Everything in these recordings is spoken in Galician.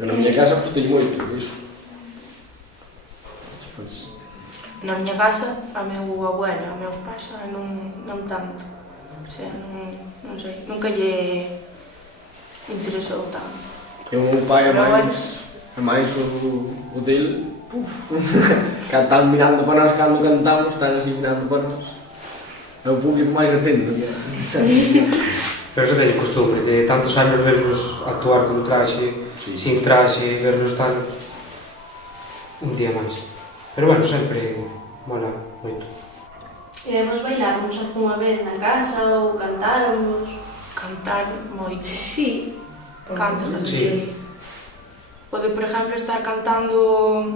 Eu na miña casa gostei moito iso. Despois... Na miña casa, a meu abuela, a meus pais, non tanto. O sea, non sei, nunca lle interesou tanto. E o meu pai é Pero máis o dele, están mirando para nós cando cantamos, están así mirando para nós. É o público máis atento que Pero se teño costumbre de tantos anos vernos actuar con traxe, sin traxe, vernos tal, un día máis. Pero bueno, sempre mola moito. Vos bailáramos algunha vez na casa ou cantáramos? Cantar moito. Sí. Canto, Sí. sí. Pode, por exemplo, estar cantando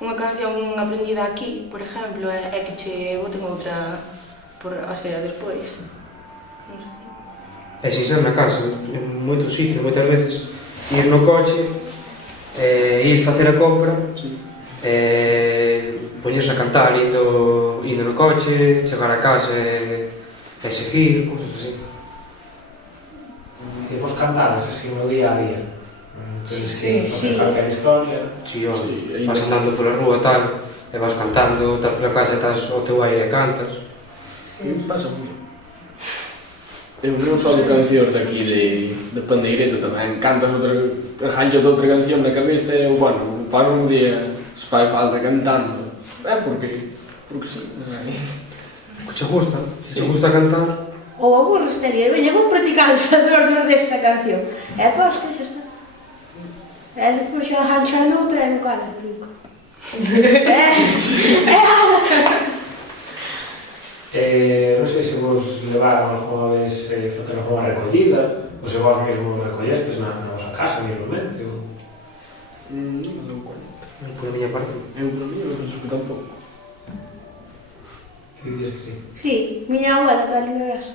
unha canción aprendida aquí, por exemplo, e que che boten outra a ser despois. Non sei. E sin ser na casa, en moitos sitios, moitas veces, ir no coche, ir facer a compra, poñerse a cantar indo no coche, chegar a casa e seguir, cousas así. E vos cantades así no día a día? Sí. Calquera historia? Si, vas andando pola rúa tal, e vas cantando, estás pola casa, estás ao teu aire e cantas. me pasa moi. Eu non só de cancións daqui de Pandeireto tamén, cantas outra, arranxo de outra canción na cabeza e, bueno, paso un día, se fai falta cantando. Porque sí, non sei. Que che gusta? Se che gusta cantar, Ou aburro estaría, veña, vou practicar os adornos desta canción. E posta, xa está. E depois xa arranxa noutra e non cada. Non sei se vos levaron algunha vez facer algunha recollida, ou se vos mesmo recollestes na vosa casa, mesmamente, ou... Non me dou conta. por a miña parte. Eu, por mí, non penso que tampouco. Que dicías que sí? Sí, miña abuela está ali na casa.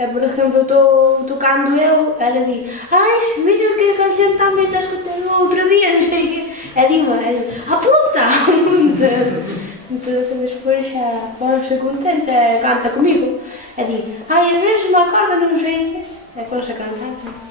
E, por exemplo, estou tocando eu, ela di ai, mira que canción tan bem te escutei o outro día, non sei que. E dime, apunta, apunta. Entón, despois xa ponse contenta e canta comigo. E di, ai, a ver se me acorda, non sei que. E ponse a cantar.